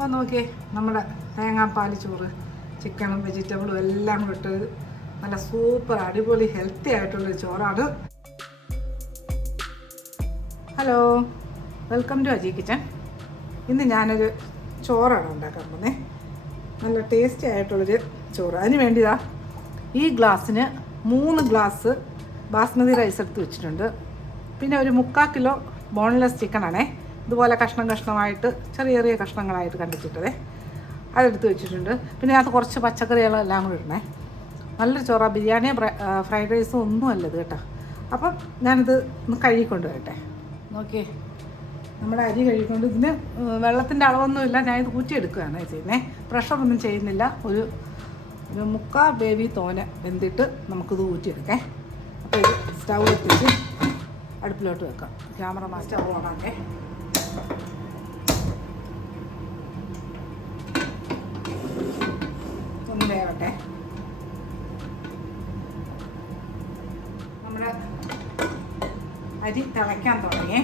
അപ്പോൾ നോക്കിയേ നമ്മുടെ തേങ്ങാപ്പാൽ ചോറ് ചിക്കനും വെജിറ്റബിളും എല്ലാം കൂടെ ഇട്ട് നല്ല സൂപ്പർ അടിപൊളി ഹെൽത്തി ആയിട്ടുള്ളൊരു ചോറാണ്. Hello, welcome to Aji kitchen. ഇന്ന് ഞാനൊരു ചോറാണ് ഉണ്ടാക്കാൻ പോകുന്നത്. നല്ല ടേസ്റ്റി ആയിട്ടുള്ളൊരു ചോറ്. അതിന് വേണ്ടിയതാ ഈ ഗ്ലാസ്സിന് 3 ഗ്ലാസ് ബാസ്മതി റൈസ് എടുത്ത് വെച്ചിട്ടുണ്ട്. പിന്നെ ഒരു 3/4 കിലോ ബോൺലെസ് ചിക്കനാണേ. ഇതുപോലെ കഷ്ണമായിട്ട് ചെറിയ ചെറിയ കഷ്ണങ്ങളായിട്ട് കണ്ടിച്ചിട്ടതേ അതെടുത്ത് വെച്ചിട്ടുണ്ട്. പിന്നെ അതിനകത്ത് കുറച്ച് പച്ചക്കറികളെല്ലാം കൂടി ഇടണേ. നല്ലൊരു ചോറ. ബിരിയാണിയോ ഫ്രൈഡ് റൈസോ ഒന്നും അല്ലത് കേട്ടോ. അപ്പം ഞാനിത് ഒന്ന് കഴുകിക്കൊണ്ട് വരട്ടെ. നോക്കിയേ, നമ്മുടെ അരി കഴുകിക്കൊണ്ട് ഇതിന് വെള്ളത്തിൻ്റെ അളവൊന്നുമില്ല. ഞാനിത് ഊറ്റിയെടുക്കുകയാണ് ചെയ്യുന്നത്. പ്രഷറൊന്നും ചെയ്യുന്നില്ല. ഒരു 3/4 ബേബി തോനെ വെന്തിട്ട് നമുക്കിത് ഊറ്റിയെടുക്കാം. അപ്പോൾ ഇത് സ്റ്റൗ എത്തിച്ച് അടുപ്പിലോട്ട് വെക്കാം. ക്യാമറ മാസ്റ്റർ ഓണാക്കേ. ഒന്ന് വേവട്ടെ. നമ്മുടെ അരി തിളയ്ക്കാൻ തുടങ്ങി.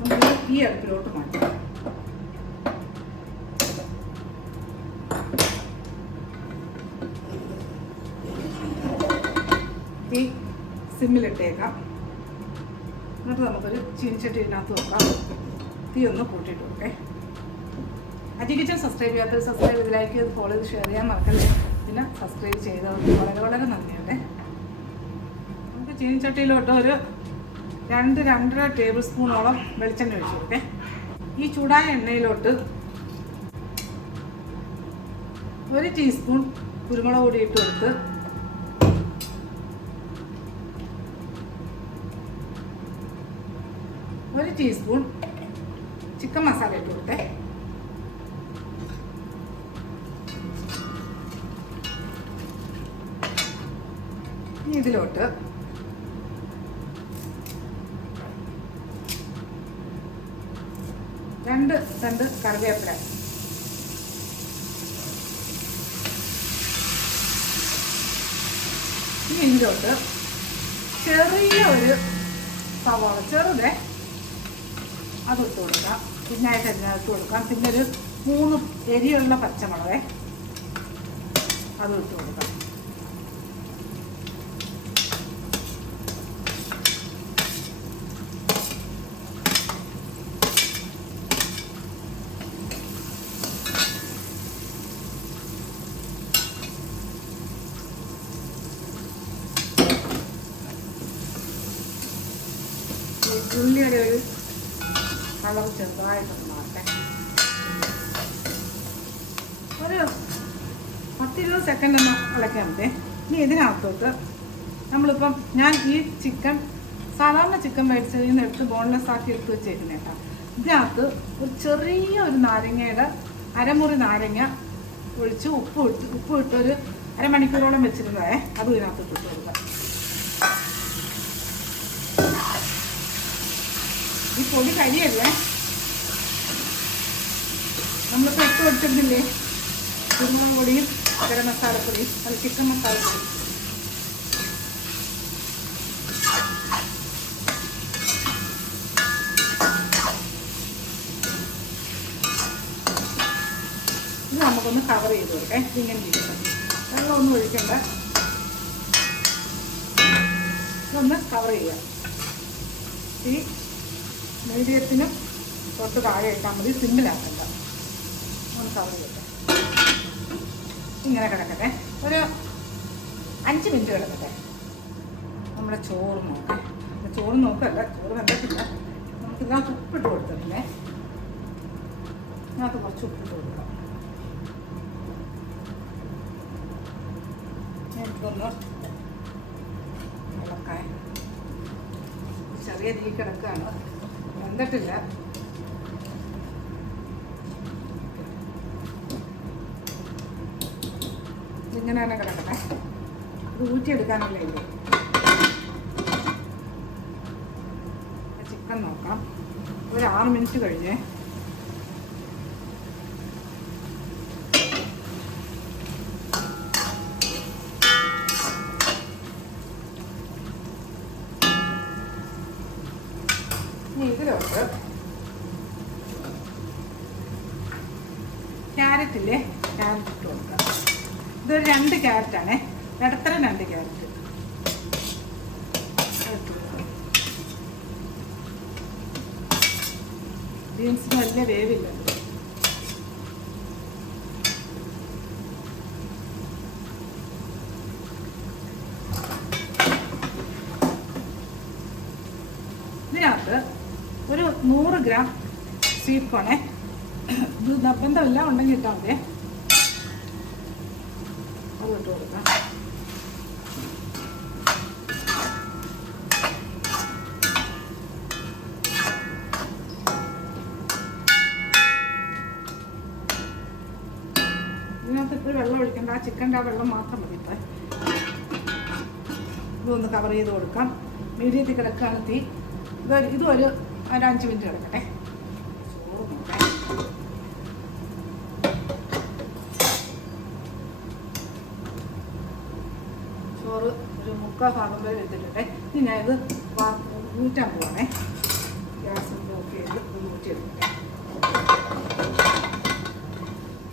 നമുക്ക് ഈ അടുപ്പിലോട്ട് മാറ്റാം. തീ സിമ്മിലിട്ടേക്കാം. എന്നിട്ട് നമുക്കൊരു ചീനിച്ചട്ടി ഇതിനകത്ത് വെക്കാം. തീ ഒന്ന് കൂട്ടിയിട്ട് വെക്കേ. അജി കിച്ചൻ സബ്സ്ക്രൈബ് ചെയ്യാത്തത് സബ്സ്ക്രൈബ് ചെയ്ത് ലൈക്ക് ചെയ്ത് ഫോളോ ചെയ്ത് ഷെയർ ചെയ്യാൻ മറക്കല്ലേ. പിന്നെ സബ്സ്ക്രൈബ് ചെയ്തവർക്ക് വളരെ വളരെ നന്ദിയുണ്ട്. നമുക്ക് ചീനിച്ചട്ടിയിലോട്ട് ഒരു 2-2.5 ടേബിൾ സ്പൂണോളം വെളിച്ചെണ്ണ ഒഴിച്ചു കൊടുക്കേ. ഈ ചൂടായ എണ്ണയിലോട്ട് 1 ടീസ്പൂൺ കുരുമുളക് പൊടി ഇട്ട് കൊടുത്ത് 1 ടീസ്പൂൺ ചിക്കൻ മസാല ഇട്ട് കൊടുത്തേ. ഇനി ഇതിലോട്ട് രണ്ട് കറിവേപ്പില, ഇനി ഇതിലോട്ട് ചെറിയ ഒരു സവാള ചെറുതേ അതിട്ട് കൊടുക്കാം. പിന്നായിട്ട് അതിനകത്ത് കൊടുക്കാം. പിന്നെ ഒരു 3 എരിയുള്ള പച്ചമുളകേ അതും ഇട്ട് കൊടുക്കാം. ഉള്ളിയുടെ ഒരു കളർ ചെറുതായിട്ടൊന്ന് മാറട്ടെ. ഒരു 10-20 സെക്കൻഡ് ഒന്ന് ഇളക്കാൻ മതി. ഇനി ഇതിനകത്തോട്ട് നമ്മളിപ്പം ഞാൻ ഈ ചിക്കൻ സാധാരണ ചിക്കൻ മേടിച്ചതിൽ നിന്ന് എടുത്ത് ബോൺലെസ് ആക്കി എടുത്ത് വെച്ചേക്കുന്ന കേട്ടോ. ഇതിനകത്ത് ഒരു ചെറിയൊരു നാരങ്ങയുടെ അരമുറി നാരങ്ങ ഒഴിച്ച് ഉപ്പ് ഇട്ടൊരു അരമണിക്കൂറോളം വെച്ചിരുന്നതേ അതും ഇതിനകത്ത് ഇട്ട് കൊടുക്കാം. ഈ പൊടി കരിയല്ലേ, നമ്മളിപ്പോൾ ഇട്ട് കൊടുത്തിരുന്നില്ലേ കുരുമുളക് പൊടിയും ഗരം മസാലപ്പൊടിയും അത് ചിക്കൻ മസാലപ്പൊടി. ഇത് നമുക്കൊന്ന് കവർ ചെയ്ത് കൊടുക്കേ. ഇങ്ങനെ ഇരിക്കണം. വെള്ളമൊന്നും ഒഴിക്കണ്ട. ഇതൊന്ന് കവർ ചെയ്യാം. ഈ മീഡിയത്തിനും തൊട്ട് താഴെ ഇട്ടാൽ മതി. സിമ്മിലാക്കണ്ട. ഒന്ന് കവർ ചെയ്യട്ടെ. ഇങ്ങനെ കിടക്കട്ടെ. ഒരു 5 മിനിറ്റ് കിടക്കട്ടെ. നമ്മുടെ ചോറ് നോക്കാം. ചോറ് നോക്കല്ല, ചോറ് വെന്തട്ടില്ല. നമുക്ക് ഇതിനകത്ത് ഉപ്പിട്ട് കൊടുത്തിട്ടില്ലേ. ഇതിനകത്ത് കുറച്ച് ഉപ്പിട്ട് കൊടുക്കാം. എനിക്കൊന്ന് ഇളക്കാൻ. ചെറിയ തീ കിടക്കുകയാണ്, വെന്തിട്ടില്ല. ഇങ്ങനെ തന്നെ കിടക്കട്ടെ. ഇത് ഊറ്റിയെടുക്കാനല്ലേ ഇല്ലേ. ചിക്കൻ നോക്കാം. ഒരു 6 മിനിറ്റ് കഴിഞ്ഞേ. ഇനി ഇതിലോട്ട് ക്യാരറ്റില്ലേ, ക്യാരറ്റ് ഇട്ട് കൊടുക്കാം. ഇതൊരു 2 ക്യാരറ്റാണേ, ഇടത്തരം 2 ക്യാരറ്റ് ഇട്ട് കൊടുക്കാം. ബീൻസിന് വലിയ വേവില്ല. ഇതിനകത്ത് ഒരു 100 ഗ്രാം സ്വീറ്റ് കോണേ, ഇത് നിർബന്ധമില്ല, ഉണ്ടെങ്കിൽ ഇട്ടാൽ മതി. അത് ഇട്ട് കൊടുക്കാം. ഇതിനകത്ത് ഇപ്പോൾ വെള്ളം ഒഴിക്കേണ്ട, ആ ചിക്കൻ്റെ ആ വെള്ളം മാത്രം മതി. ഇപ്പം ഇതൊന്ന് കവർ ചെയ്ത് കൊടുക്കാം. മീഡിയത്തിൽ കിടക്കുകയാണ് തീ. ഇതും ഒരു 5 മിനിറ്റ് കിടക്കട്ടെ. ചോറ് ഒരു 3/4 ഭാഗം വരെ വെച്ചിട്ടുണ്ട്. ഇനി ഞാനിത് ഊറ്റാൻ പോവാണേ. ഗ്യാസ് ഓഫ് ചെയ്ത് ഊറ്റിയെടുക്കട്ടെ.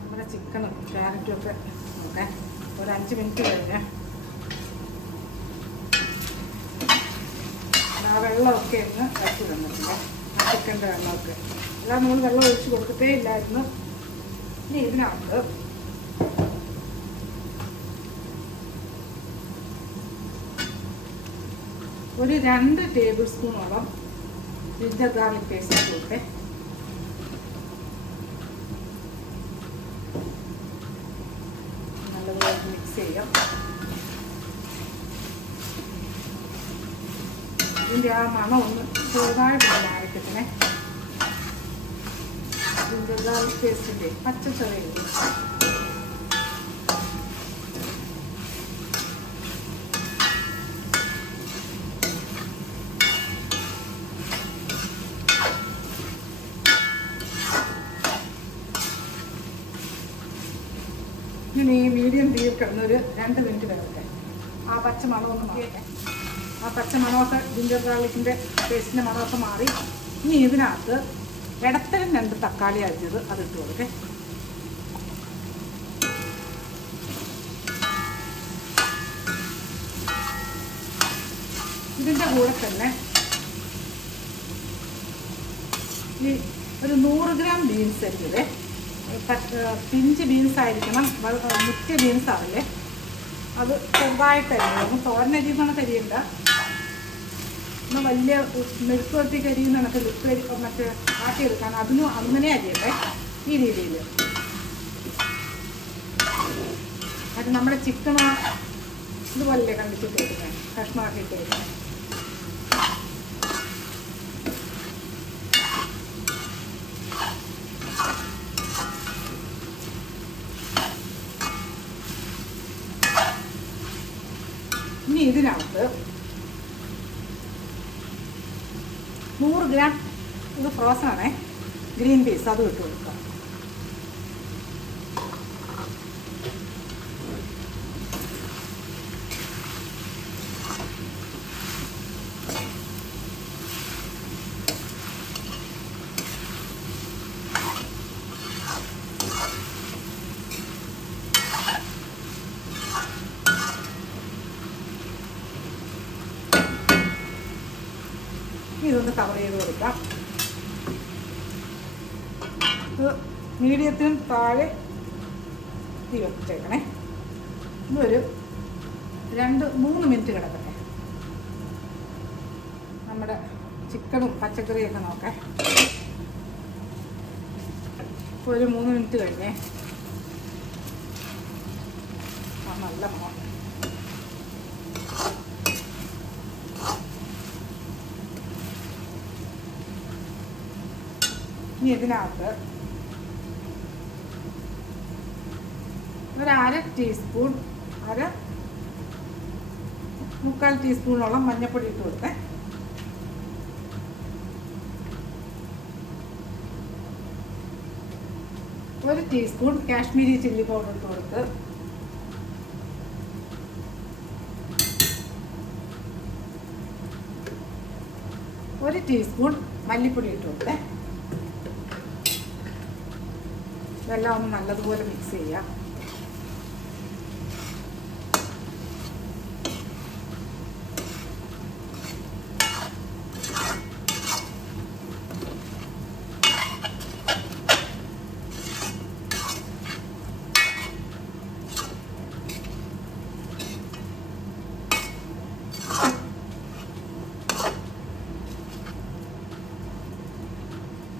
നമ്മുടെ ചിക്കനും ക്യാരറ്റും ഒക്കെ നോക്കേ ഒരു 5 മിനിറ്റ് കഴിഞ്ഞ് ആ വെള്ളമൊക്കെ ഒന്ന് വറ്റി വന്നിട്ടുണ്ട്. ആ ചിക്കൻ്റെ വെള്ളമൊക്കെ എല്ലാം നമ്മൾ വെള്ളം ഒഴിച്ച് കൊടുക്കത്തേ ഇല്ലായിരുന്നു. ഇനി ഇതിനകത്ത് ഒരു 2 ടേബിൾ സ്പൂണോളം ജിഞ്ചർ ഗാർലിക് പേസ്റ്റ് ഇട്ട് കൊടുത്തേ. നല്ലതുപോലെ മിക്സ് ചെയ്യാം. ഇതിൻ്റെ ആ മണം ഒന്ന് ചെറുതായിട്ട് മാറിക്കത്തിനെ. ജിഞ്ചർ ഗാർലിക് പേസ്റ്റിൻ്റെ പച്ച ചൊവയില്ല. ഇനി ഈ മീഡിയം തീയിൽ കിടന്നൊരു 2 മിനിറ്റ് കിടക്കട്ടെ. ആ പച്ച മണമൊന്ന് മാറട്ടെ. ആ പച്ച മണമൊക്കെ ജിഞ്ചർ ഗാർലിക്കിൻ്റെ പേസ്റ്റിൻ്റെ മണമൊക്കെ മാറി. ഇനി ഇതിനകത്ത് ഇടത്തരം 2 തക്കാളി അരിഞ്ഞത് അതിട്ട് കൊടുക്കേ. ഇതിൻ്റെ കൂടെ തന്നെ ഈ ഒരു 100 ഗ്രാം ബീൻസ് അരിഞ്ഞത്. പിഞ്ച് ബീൻസ് ആയിരിക്കണം, മുറ്റിയ ബീൻസ് ആവില്ലേ. അത് ചെറുതായിട്ട് അരിയണം. തോരനരിയുന്ന കരിയണ്ട, എന്നാൽ വലിയ മെഴുക്ക് വരട്ടി കരിയുന്ന കണക്ക് ലിപ്പ് മറ്റേ ആട്ടിയെടുക്കാൻ അതിനും അങ്ങനെ അരിയട്ടെ. ഈ രീതിയിൽ അത് നമ്മുടെ ചിക്കൻ ഇതുപോലെ കണ്ടിച്ചിട്ട് എടുക്കാൻ കഷ്ണമാക്കിയിട്ട് എടുക്കാൻ. ഇനി ഇതിനകത്ത് 100 ഗ്രാം ഇത് ഫ്രോസൺ ആണേ, ഗ്രീൻ പീസ് അതും ഇട്ട് കൊടുക്കാം. ഇതൊന്ന് കവർ ചെയ്ത് കൊടുക്കാം. ഇത് മീഡിയത്തിനും താഴെ തീ വെച്ചേക്കണേ. ഇതൊരു 2-3 മിനിറ്റ് കിടക്കട്ടെ. നമ്മുടെ ചിക്കനും പച്ചക്കറിയൊക്കെ നോക്കാം. ഇപ്പോൾ ഒരു 3 മിനിറ്റ് കഴിഞ്ഞേ. നല്ല മണം. ഇനി ഇതിനകത്ത് ഒരു 1/2 ടീസ്പൂൺ 1/4 ടീസ്പൂണോളം മഞ്ഞൾപ്പൊടി ഇട്ട് കൊടുത്തേ. ഒരു ടീസ്പൂൺ കാശ്മീരി ചില്ലി പൗഡർ ഇട്ട് കൊടുത്ത്. ഒരു ടീസ്പൂൺ മല്ലിപ്പൊടി ഇട്ട് കൊടുത്തേ. ഇതെല്ലാം ഒന്ന് നല്ലതുപോലെ മിക്സ് ചെയ്യാം.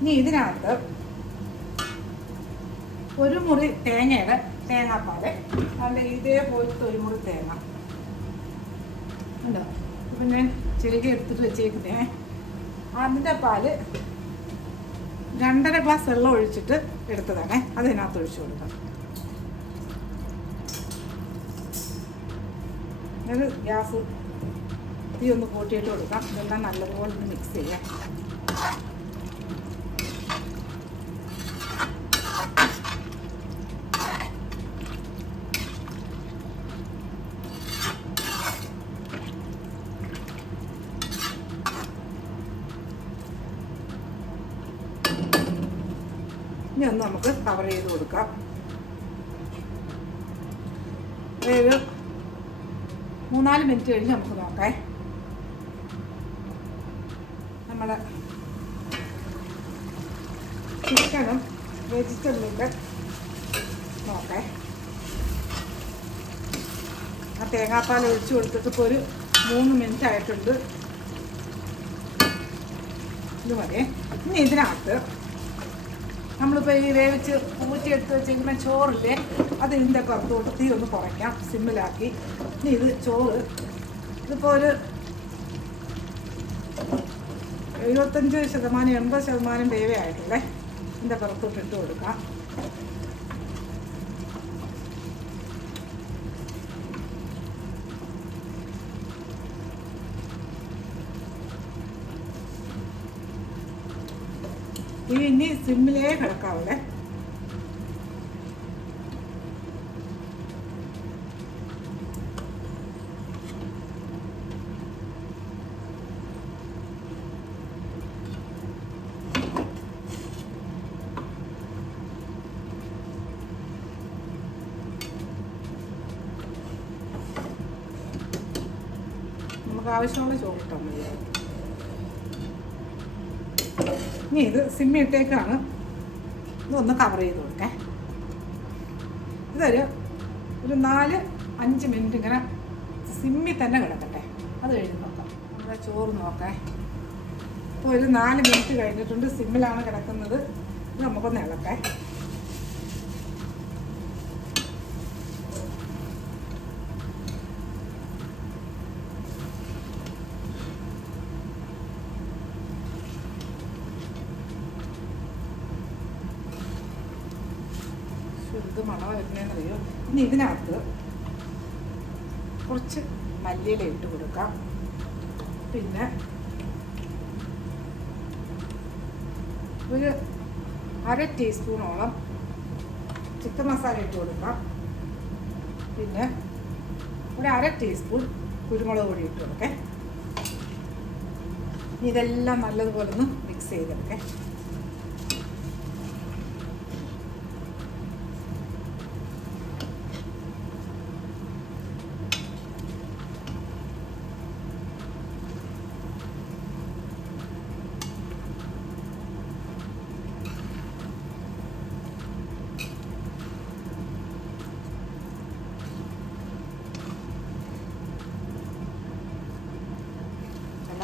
ഇനി ഇതിനകത്ത് ഒരു മുറി തേങ്ങയുടെ തേങ്ങാപ്പാല്, അല്ല ഇതേപോലത്തെ ഒരു മുറി തേങ്ങ ഉണ്ടോ, ഇപ്പം ഞാൻ ചെറുകി എടുത്തിട്ട് വെച്ചേക്കുന്നേ. അതിൻ്റെ പാല് 2.5 ഗ്ലാസ് വെള്ളം ഒഴിച്ചിട്ട് എടുത്തതാണേ. അതിനകത്ത് ഒഴിച്ചു കൊടുക്കാം. അത് ഗ്യാസ് തീ ഒന്ന് കൂട്ടിയിട്ട് കൊടുക്കാം. ഇതെല്ലാം നല്ലതുപോലെ ഒന്ന് മിക്സ് ചെയ്യാം. ഇനി ഒന്ന് നമുക്ക് കവർ ചെയ്ത് കൊടുക്കാം. ഒരു 3-4 മിനിറ്റ് കഴിഞ്ഞ് നമുക്ക് നോക്കാം. നമ്മുടെ ചിക്കനും വെജിറ്റബിളൊക്കെ നോക്കാം. ആ തേങ്ങാപ്പാൽ ഒഴിച്ച് കൊടുത്തിട്ട് ഇപ്പോൾ ഒരു 3 മിനിറ്റ് ആയിട്ടുണ്ട്. ഇത് മതി. ഇനി ഇതിനകത്ത് നമ്മളിപ്പോൾ ഈ വേവിച്ച് ഊറ്റിയെടുത്ത് വെച്ചിരിക്കുന്ന ചോറില്ലേ, അത് ഇതിൻ്റെ പുറത്തോട്ട് തീ ഒന്ന് കുറയ്ക്കാം, സിമ്മിലാക്കി. ഇനി ഇത് ചോറ് ഇതിപ്പോൾ ഒരു 75% 80% വേവേ ആയിട്ടുള്ളേ. ഇതിൻ്റെ പുറത്തോട്ട് ഇട്ട് കൊടുക്കാം. ഇനി സിമ്മിലേ കിടക്കാവൂലേ. നമുക്ക് ആവശ്യമുള്ള ചോറിട്ടാൽ മതി. ഇനി ഇത് സിമ്മിട്ടേക്കാണ്. ഇതൊന്ന് കവർ ചെയ്ത് കൊടുക്കേ. ഇതൊരു 4-5 മിനിറ്റ് ഇങ്ങനെ സിമ്മിൽ തന്നെ കിടക്കട്ടെ. അത് കഴിഞ്ഞ് നോക്കാം. നമ്മുടെ ചോറ് നോക്കേ. ഇപ്പോൾ ഒരു 4 മിനിറ്റ് കഴിഞ്ഞിട്ടുണ്ട്. സിമ്മിലാണ് കിടക്കുന്നത്. ഇത് നമുക്കൊന്ന് ഇളക്കേ. ഇത് മണം വരുന്നതെന്നറിയോ. ഇനി ഇതിനകത്ത് കുറച്ച് മല്ലിയില ഇട്ട് കൊടുക്കാം. പിന്നെ ഒരു 1/2 ടീസ്പൂണോളം ചിക്കൻ മസാല ഇട്ട് കൊടുക്കാം. പിന്നെ ഒരു 1/2 ടീസ്പൂൺ കുരുമുളക് പൊടി ഇട്ട് കൊടുക്കേ. ഇതെല്ലാം നല്ലതുപോലെ ഒന്ന് മിക്സ് ചെയ്തെടുക്കേ.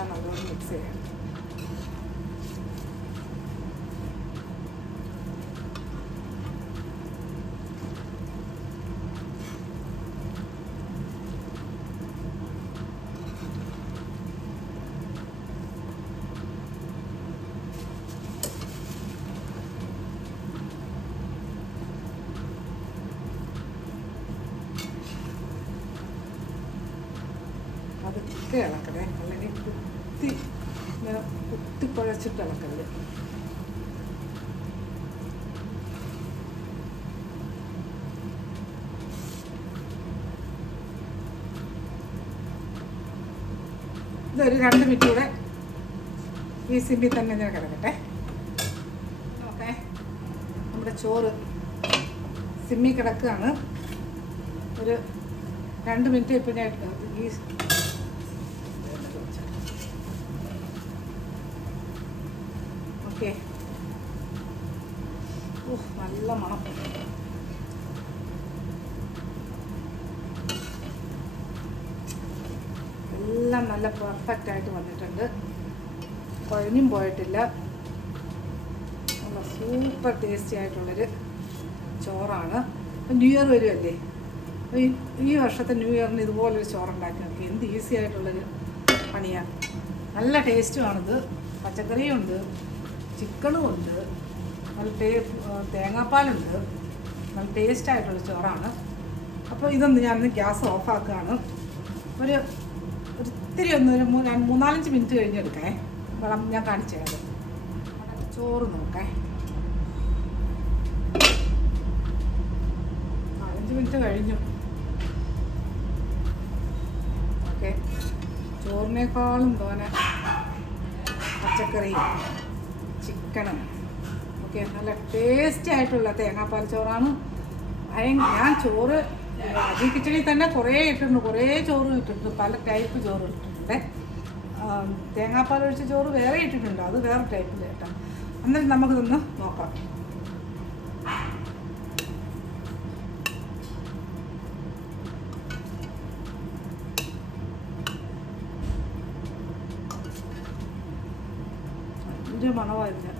നല്ലോണം മിക്സ് ചെയ്യാം. അതൊക്കെ ഇളക്കണേ, അല്ലെങ്കിൽ കുത്തിക്കുഴച്ചിട്ട് ഇളക്കരുത്. ഇതൊരു 2 മിനിറ്റ് കൂടെ ഈ സിമ്മിൽ തന്നെ ഇങ്ങനെ കിടക്കട്ടെ. ഓക്കെ, നമ്മുടെ ചോറ് സിമ്മി കിടക്കുകയാണ്. ഒരു 2 മിനിറ്റ് ഇപ്പോൾ ഞാൻ ഈ ഓക്കെ. നല്ല മണം. എല്ലാം നല്ല പെർഫെക്റ്റ് ആയിട്ട് വന്നിട്ടുണ്ട്, കുഴഞ്ഞും പോയിട്ടില്ല. നല്ല സൂപ്പർ ടേസ്റ്റി ആയിട്ടുള്ളൊരു ചോറാണ്. ന്യൂ ഇയർ വരുമല്ലേ, ഈ വർഷത്തെ ന്യൂ ഇയറിന് ഇതുപോലൊരു ചോറുണ്ടാക്കി നോക്കി. എന്ത് ഈസി ആയിട്ടുള്ളൊരു പണിയാണ്. നല്ല ടേസ്റ്റുമാണിത്. പച്ചക്കറിയും ഉണ്ട്, ചിക്കനും ഉണ്ട്, നല്ല തേങ്ങാപ്പാലുണ്ട്. നല്ല ടേസ്റ്റായിട്ടുള്ള ചോറാണ്. അപ്പോൾ ഇതൊന്ന് ഞാനൊന്ന് ഗ്യാസ് ഓഫാക്കുകയാണ്. ഒത്തിരി ഒന്ന് ഒരു 3-4 മിനിറ്റ് കഴിഞ്ഞെടുക്കേ. വെള്ളം ഞാൻ കാണിച്ചു തരാം. ചോറ് നോക്കേ. 5 മിനിറ്റ് കഴിഞ്ഞു. ഓക്കെ, ചോറിനേക്കാളും തോനെ പച്ചക്കറിയും ചിക്കനും ഓക്കെ. നല്ല ടേസ്റ്റി ആയിട്ടുള്ള തേങ്ങാപ്പാൽ ചോറാണ്. ഞാൻ ചോറ് അജി കിച്ചണിൽ തന്നെ കുറേ ഇട്ടിട്ടുണ്ട്, കുറേ ചോറ് ഇട്ടിട്ടുണ്ട്, പല ടൈപ്പ് ചോറ് ഇട്ടിട്ടുണ്ട്. തേങ്ങാപ്പാൽ ഒഴിച്ച ചോറ് വേറെ ഇട്ടിട്ടുണ്ട്, അത് വേറെ ടൈപ്പിൽ കേട്ടോ. എന്നിട്ട് നമുക്കിതൊന്ന് നോക്കാം. ഒരു മണമായിരുന്നു.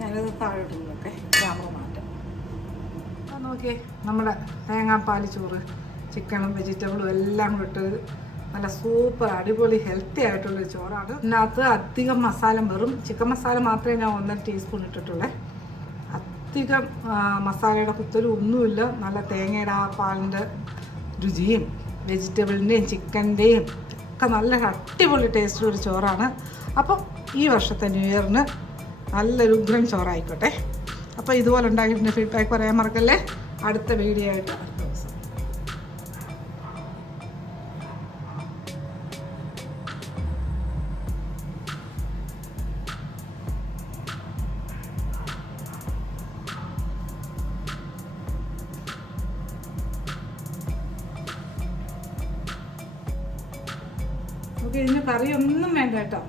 ഞാനിത് താഴോട്ട് നോക്കേ, ക്യാമറ മാറ്റാം. നോക്കിയേ, നമ്മുടെ തേങ്ങാപ്പാൽ ചോറ് ചിക്കനും വെജിറ്റബിളും എല്ലാം കൂടി ഇട്ട് നല്ല സൂപ്പർ അടിപൊളി ഹെൽത്തി ആയിട്ടുള്ളൊരു ചോറാണ്. ഇതിനകത്ത് അധികം മസാല, വെറും ചിക്കൻ മസാല മാത്രമേ ഞാൻ 1.5 ടീസ്പൂൺ ഇട്ടിട്ടുള്ളൂ. അധികം മസാലയുടെ കുത്തലും ഒന്നുമില്ല. നല്ല തേങ്ങയുടെ ആ പാലിൻ്റെ രുചിയും വെജിറ്റബിളിൻ്റെയും ചിക്കൻ്റെയും ഒക്കെ നല്ല അടിപൊളി ടേസ്റ്റുള്ളൊരു ചോറാണ്. അപ്പോൾ ഈ വർഷത്തെ ന്യൂ ഇയറിന് നല്ലൊരു ഉഗ്രൻ ചോറായിക്കോട്ടെ. അപ്പോൾ ഇതുപോലെ ഉണ്ടാക്കിയിട്ട് ഫീഡ്ബാക്ക് പറയാൻ മറക്കല്ലേ. അടുത്ത വീഡിയോ ആയിട്ട് അടുത്ത ദിവസം. ഓക്കെ, ഇതിന് കറിയൊന്നും വേണ്ട കേട്ടോ.